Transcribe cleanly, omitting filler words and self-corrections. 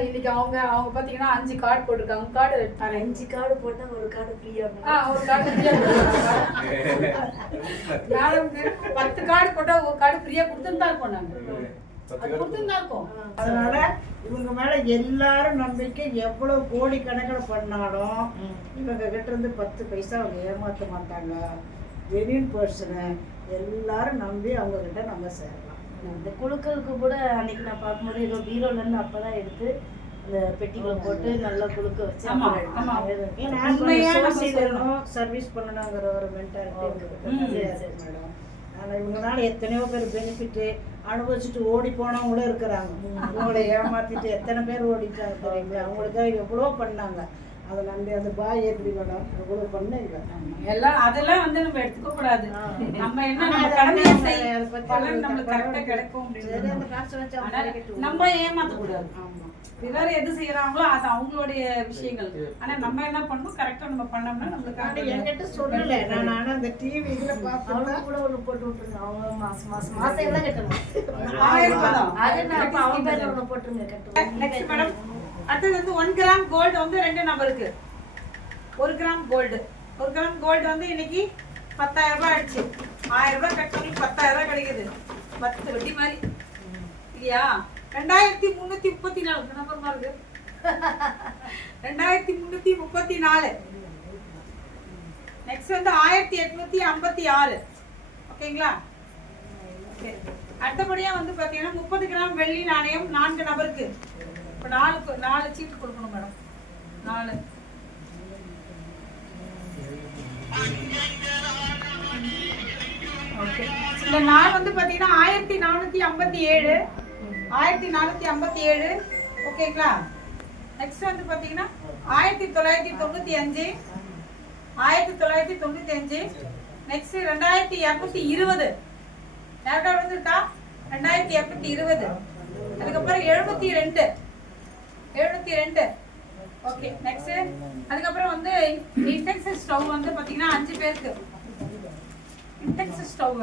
இன்னைக்கு அவங்க பாத்தீங்கன்னா 5 கார்டு போட்டிருக்காங்க. கார்டு 5 கார்டு போட்டா ஒரு கார்டு ஃப்ரீயா ஒரு கார்டு ஃப்ரீயா மேடம் 10 கார்டு போட்டா ஒரு கார்டு ஃப்ரீயா கொடுத்துட்டு தான் இருக்கோம். நாங்க கொடுத்துட்டு தான் இருக்கோம். அதனால இவங்க மேல எல்லாரும் நம்பிக்கை. எவ்வளவு கோடி கணக்கில் பண்ணாலும் இவங்க கிட்ட இருந்து 10 பைசா அவங்க ஏமாற்ற மாட்டாங்க. ஜெனின் பர்சனை எல்லாரும் நம்பி அவங்க கிட்ட நம்ம சேரலாம். இந்த குழுக்களுக்கு கூட அன்னைக்கு நான் பார்க்கும்போது ஏதோ பீரோல இருந்து அப்பதான் எடுத்து இந்த பெட்டிகளை போட்டு நல்லா குழுக்க வச்சு சர்வீஸ் பண்ணணுங்கிற ஒரு மென்டாலிட்டி மேடம். ஆனால் இவங்களால எத்தனையோ பேர் பெனிஃபிட்டு அனுபவிச்சுட்டு ஓடி போனவங்களும் இருக்கிறாங்க. அவங்களை ஏமாத்திட்டு எத்தனை பேர் ஓடிட்டாங்க தெரியுங்களா? அவங்களுக்காக எவ்வளோ பண்ணாங்க. அதை நம்பி அந்த பாய் எப்படி மேடம் எவ்வளோ பண்ணீங்க எல்லாம் அதெல்லாம் வந்து நம்ம எடுத்துக்க கூடாது. நம்ம என்ன நம்ம கடமையை செய்ய பலன் நம்மளுக்கு கரெக்டா கிடைக்கும் அப்படின்னு நம்ம ஏமாத்த கூடாது. பிறர் எது செய்யறாங்களோ அது அவங்களுடைய விஷயங்கள். ஆனா நம்ம என்ன பண்ணணும், கரெக்டா நம்ம பண்ணோம்னா நம்மளுக்கு என்கிட்ட சொல்லல. நான் அந்த டிவி இதுல பார்த்தா கூட ஒன்று போட்டு விட்டுருங்க. அவங்க மாசம் எல்லாம் கட்டணும். 1000 ரூபாய் அது நான் அவங்க பேர்ல ஒன்று போட்டுருங்க கட்டணும். நெக்ஸ்ட் மேடம் அடுத்தது வந்து 1 கிராம் கோல்டு வந்து 2 நம்பருக்கு 1 கிராம் கோல்டு. 1 கிராம் கோல்டு வந்து இன்னைக்கு 10,000 ரூபாய் ஆயிடுச்சு. 1000 ரூபாய் கட்டணும் 10,000 ரூபாய் கிடைக்குது. 10 வட்டி மாதிரி இல்லையா? 2334 நம்பர் மாதிரி இருக்கு. 2334. நெக்ஸ்ட் வந்து 1856. ஓகேங்களா? அடுத்தபடியா வந்து பாத்தீங்கன்னா 30 கிராம் வெள்ளி நாணயம் 4 நபருக்கு. இப்போ 4 சீட்டு கொடுக்கணும் மேடம். 4 ஓகே. இந்த 4 வந்து பாத்தீங்கன்னா 1457. 1457. ஓகேங்களா? நெக்ஸ்ட் வந்து பாத்தீங்கன்னா 1995. 1995. நெக்ஸ்ட் 2220. யாருக்கா வந்துருக்கா? 2220. அதுக்கப்புறம் 72. 72. ஓகே. நெக்ஸ்ட் அதுக்கப்புறம் வந்து இண்டக்ஷன் ஸ்டவ் வந்து பாத்தீங்கன்னா 5 பேருக்கு இண்டக்ஷன் ஸ்டவ்